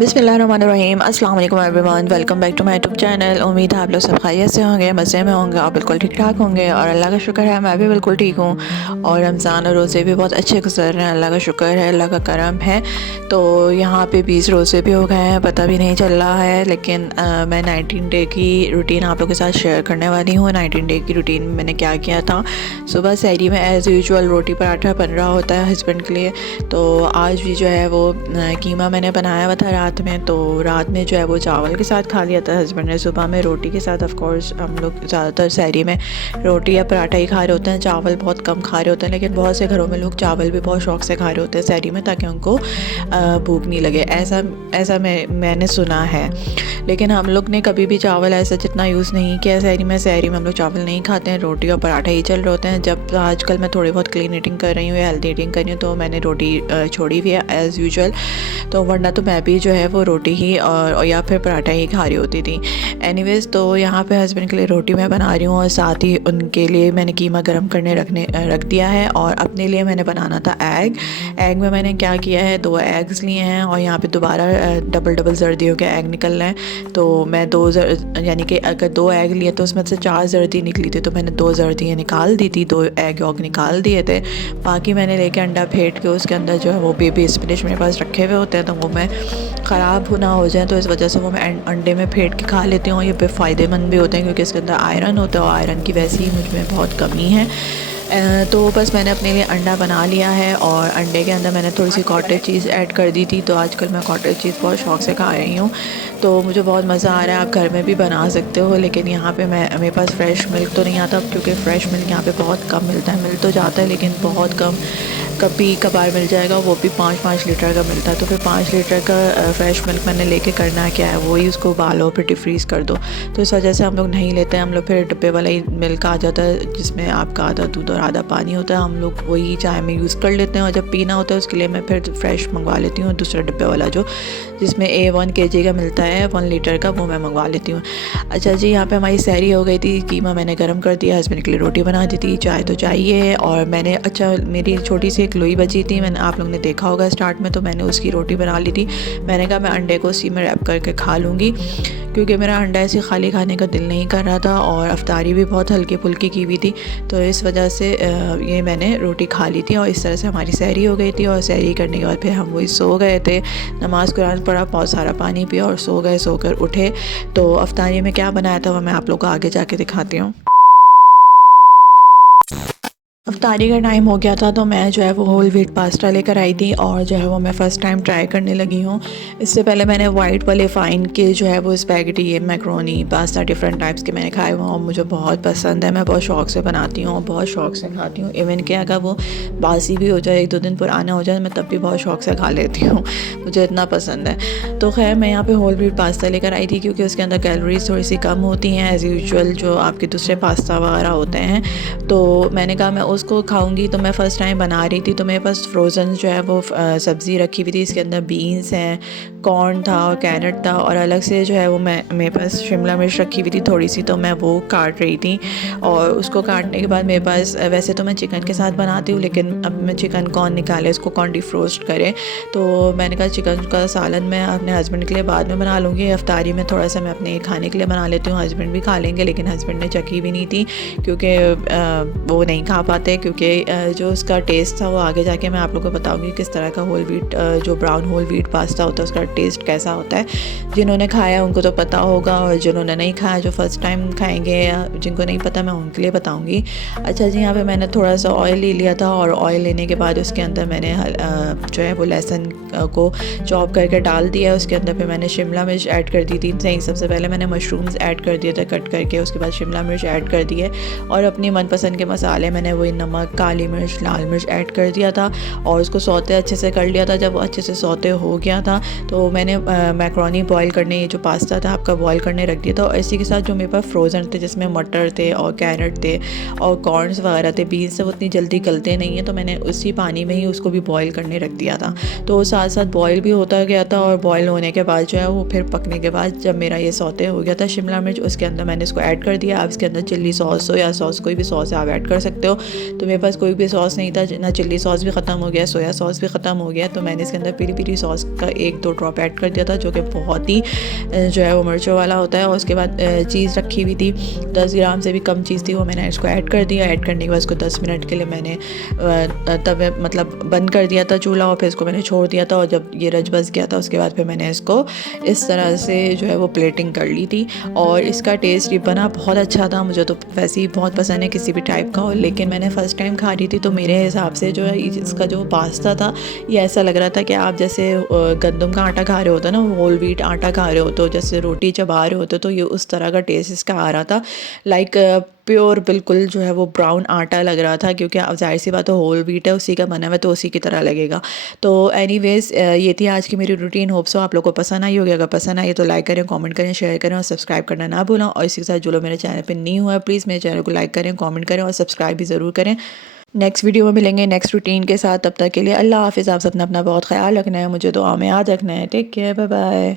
बिस्मिल्लाहिर्रहमानिर्रहीम अस्सलाम वालेकुम everyone, welcome back to my YouTube channel. उम्मीद है आप लोग सब खैरियत से होंगे, मज़े में होंगे और बिल्कुल ठीक ठाक होंगे। और अल्लाह का शुक्र है मैं भी बिल्कुल ठीक हूँ और रमज़ान और रोज़े भी बहुत अच्छे गुजर रहे हैं। अल्लाह का शुक्र है, अल्लाह का करम है। तो यहाँ पे 20 रोज़े भी हो गए हैं, पता भी नहीं चल रहा है। लेकिन मैं 19 डे की रूटीन आप लोगों के साथ शेयर करने वाली हूँ। 19 डे की रूटीन में मैंने क्या किया था। सुबह सहरी में एज़ यूजुअल रोटी पराठा बन रहा होता है हस्बैंड के लिए। तो आज भी जो है वो कीमा मैंने बनाया हुआ था रात में। तो रात में जो है वो चावल के साथ खा लिया था हस्बैंड ने। सुबह में रोटी के साथ ऑफ कोर्स हम लोग ज़्यादातर सहरी में रोटी या पराठा ही खा रहे होते हैं, चावल बहुत कम खा रहे होते हैं। लेकिन बहुत से घरों में लोग चावल भी बहुत शौक़ से खा रहे होते हैं सहरी में, ताकि उनको भूख नहीं लगे। ऐसा मैंने सुना है। लेकिन हम लोग ने कभी भी चावल ऐसा जितना यूज़ नहीं किया सहरी में हम लोग चावल नहीं खाते हैं, रोटी और पराठा ही चल रहे होते हैं। जब आजकल मैं थोड़ी बहुत क्लीन ईटिंग कर रही हूँ या हेल्दी ईटिंग कर रही हूँ, तो मैंने रोटी छोड़ी हुई है एज़ यूजुअल। तो वरना तो मैं भी जो है वो रोटी ही और या फिर पराठा ही खा रही होती थी। एनीवेज़, तो यहाँ पे हस्बैंड के लिए रोटी मैं बना रही हूँ और साथ ही उनके लिए मैंने कीमा गर्म करने रख दिया है। और अपने लिए मैंने बनाना था एग में मैंने क्या किया है, 2 एग्स लिए हैं और यहाँ पे दोबारा डबल जर्दियों के एग निकल रहे हैं। तो मैं 2 यानी कि अगर 2 एग लिए तो उसमें से 4 जर्दी निकली थी, तो मैंने 2 जर्दियाँ निकाल दी थी, 2 एग यॉक निकाल दिए थे। बाकी मैंने लेके अंडा फेंट के उसके अंदर जो है वो बेबी स्पिनच मेरे पास रखे हुए होते हैं, तो वो मैं ख़राब ना हो जाए तो इस वजह से वो मैं अंडे में फेंट के खा लेती हूँ। ये फ़ायदेमंद भी होते हैं क्योंकि इसके अंदर आयरन होता है और आयरन की वैसे ही मुझ में बहुत कमी है। तो बस मैंने अपने लिए अंडा बना लिया है और अंडे के अंदर मैंने थोड़ी सी कॉटेज चीज़ ऐड कर दी थी। तो आजकल मैं कॉटेज चीज़ बहुत शौक़ से खा रही हूँ, तो मुझे बहुत मज़ा आ रहा है। आप घर में भी बना सकते हो, लेकिन यहाँ पे मेरे पास फ़्रेश मिल्क तो नहीं आता, क्योंकि फ़्रेश मिल्क यहाँ पे बहुत कम मिलता है। मिल तो जाता है लेकिन बहुत कम, कभी कभार मिल जाएगा, वो भी 5-5 लीटर का मिलता है। तो फिर 5 लीटर का फ़्रेश मिल्क मैंने लेके करना क्या है, वही उसको उबालो फिर डिफ्रीज़ कर दो। तो इस वजह से हम लोग नहीं लेते हैं। हम लोग फिर डिब्बे वाला ही मिल्क आ जाता है जिसमें आपका आधा दूध और आधा पानी होता है, हम लोग वही चाय में यूज़ कर लेते हैं। और जब पीना होता है उसके लिए मैं फिर फ्रेश मंगवा लेती हूँ, दूसरा डिब्बे वाला जो जिसमें 1 kg का मिलता है 1 लीटर का, वो मैं मंगवा लेती हूँ। अच्छा जी, यहाँ पे हमारी सहरी हो गई थी। कीमा मैंने गर्म कर दिया, हस्बैंड के लिए रोटी बना दी थी, चाय तो चाहिए। और मैंने मेरी छोटी सी एक लोई बची थी, मैंने आप लोगों ने देखा होगा स्टार्ट में, तो मैंने उसकी रोटी बना ली थी। मैंने कहा मैं अंडे को उसी में रैप करके खा लूँगी, क्योंकि मेरा अंडा ऐसे खाली खाने का दिल नहीं कर रहा था और अफ्तारी भी बहुत हल्की फुल्की की हुई थी। तो इस वजह से ये मैंने रोटी खा ली थी और इस तरह से हमारी सहरी हो गई थी। और सहरी करने के बाद फिर हम वही सो गए थे, नमाज़ कुरान पढ़ा, बहुत सारा पानी पिया और सो गए। सोकर उठे तो अफ्तारी में क्या बनाया था वो मैं आप लोगों को आगे जाके दिखाती हूँ। अफ्तारी का टाइम हो गया था, तो मैं जो है वो होल व्हीट पास्ता लेकर आई थी और जो है वो मैं फ़र्स्ट टाइम ट्राई करने लगी हूँ। इससे पहले मैंने वाइट वाले फ़ाइन के जो है वो spaghetti, macaroni pasta different types के मैंने खाए हुए हैं और मुझे बहुत पसंद है। मैं बहुत शौक़ से बनाती हूँ और बहुत शौक़ से खाती हूँ। इवन कि अगर वो बासी भी हो जाए, 1-2 दिन पुराना हो जाए, मैं तब भी बहुत शौक़ से खा लेती हूँ, मुझे इतना पसंद है। तो खैर मैं यहाँ पर होल व्हीट पास्ता लेकर आई थी, क्योंकि उसके अंदर कैलोरीज थोड़ी सी कम होती हैं एज़ यूजुअल जो आपके दूसरे पास्ता वगैरह होते हैं। तो मैंने कहा मैं उसको खाऊंगी, तो मैं फ़र्स्ट टाइम बना रही थी। तो मेरे पास फ्रोज़न जो है वो सब्ज़ी रखी हुई थी, इसके अंदर बीन्स हैं, कॉर्न था और कैरेट था, और अलग से जो है वो मेरे पास शिमला मिर्च रखी हुई थी थोड़ी सी, तो मैं वो काट रही थी। और उसको काटने के बाद मेरे पास वैसे तो मैं चिकन के साथ बनाती हूँ, लेकिन अब मैं चिकन कौन निकाले, उसको कौन डिफ्रोस्ट करे। तो मैंने कहा चिकन का सालन मैं अपने हस्बैंड के लिए बाद में बना लूँगी, अफ्तारी में थोड़ा सा मैं अपने खाने के लिए बना लेती हूँ, हस्बैंड भी खा लेंगे। लेकिन हस्बैंड ने चखी भी नहीं थी, क्योंकि वो नहीं खा पाते, क्योंकि जो उसका टेस्ट था वो आगे जाके मैं आप लोगों को बताऊंगी किस तरह का होल व्हीट जो ब्राउन होल व्हीट पास्ता होता है उसका टेस्ट कैसा होता है। जिन्होंने खाया उनको तो पता होगा, और जिन्होंने नहीं खाया, जो फर्स्ट टाइम खाएंगे या जिनको नहीं पता, मैं उनके लिए बताऊंगी। अच्छा जी, यहाँ पे मैंने थोड़ा सा ऑयल ले लिया था और ऑयल लेने के बाद उसके अंदर मैंने जो है वो लहसुन को चॉप करके डाल दिया। उसके अंदर फिर मैंने शिमला मिर्च ऐड कर दी थी। सही, सबसे पहले मैंने मशरूम्स ऐड कर दिए थे कट करके, उसके बाद शिमला मिर्च ऐड कर दिए और अपनी मनपसंद के मसाले मैंने वही नमक, काली मिर्च, लाल मिर्च ऐड कर दिया था और उसको सौते अच्छे से कर लिया था। जब वो अच्छे से सौते हो गया था तो मैंने मैक्रोनी बॉईल करने, ये जो पास्ता था आपका बॉईल करने रख दिया था। और इसी के साथ जो मेरे पास फ्रोज़न थे जिसमें मटर थे और कैरेट थे और कॉर्नस वगैरह थे, बीन्स से वो इतनी जल्दी गलते नहीं हैं, तो मैंने उसी पानी में ही उसको भी बॉईल करने रख दिया था। तो साथ साथ बॉईल भी होता गया था और बॉईल होने के बाद जो है वो फिर पकने के बाद जब मेरा ये सौते हो गया था शिमला मिर्च, उसके अंदर मैंने इसको ऐड कर दिया। आप इसके अंदर चिल्ली सॉस, सोया सॉस, कोई भी सॉस आप ऐड कर सकते हो। तो मेरे पास कोई भी सॉस नहीं था, ना चिल्ली सॉस भी ख़त्म हो गया, सोया सॉस भी ख़त्म हो गया, तो मैंने इसके अंदर पीरी पीरी सॉस का 1-2 ड्रॉप ऐड कर दिया था जो कि बहुत ही जो है वो मिर्चों वाला होता है। और उसके बाद चीज़ रखी हुई थी 10 ग्राम से भी कम चीज़ थी, वो मैंने इसको ऐड कर दिया। ऐड करने के बाद इसको 10 मिनट के लिए मैंने तवे मतलब बंद कर दिया था चूल्हा और फिर इसको मैंने छोड़ दिया था। और जब ये रच बस गया था उसके बाद फिर मैंने इसको इस तरह से जो है वो प्लेटिंग कर ली थी और इसका टेस्ट ये बना बहुत अच्छा था। मुझे तो वैसे ही बहुत पसंद है किसी भी टाइप का हो, लेकिन मैंने फ़र्स्ट टाइम खा रही थी तो मेरे हिसाब से जो है इसका जो पास्ता था ये ऐसा लग रहा था कि आप जैसे गंदम का आटा खा रहे होते ना, होल व्हीट आटा खा रहे होते हो, जैसे रोटी चबा रहे होते, तो ये उस तरह का टेस्ट इसका आ रहा था। लाइक प्योर बिल्कुल जो है वो ब्राउन आटा लग रहा था, क्योंकि अब जाहिर सी बात है होल व्हीट है, उसी का बना हुआ है तो उसी की तरह लगेगा। तो एनीवेज़ ये थी आज की मेरी रूटीन। होप सो आप लोगों को पसंद आई होगी। अगर पसंद आई तो लाइक करें, कमेंट करें, शेयर करें और सब्सक्राइब करना ना भूलें। और इसी के साथ जो लोग मेरे चैनल पर न्यू है प्लीज़ मेरे चैनल को लाइक करें, कमेंट करें और सब्सक्राइब भी ज़रूर करें। नेक्स्ट वीडियो में मिलेंगे नेक्स्ट रूटीन के साथ, तब तक के लिए अल्लाह हाफ़िज़। आप सबने अपना बहुत ख्याल रखना है, मुझे दुआ में याद रखना है। Take care, bye bye.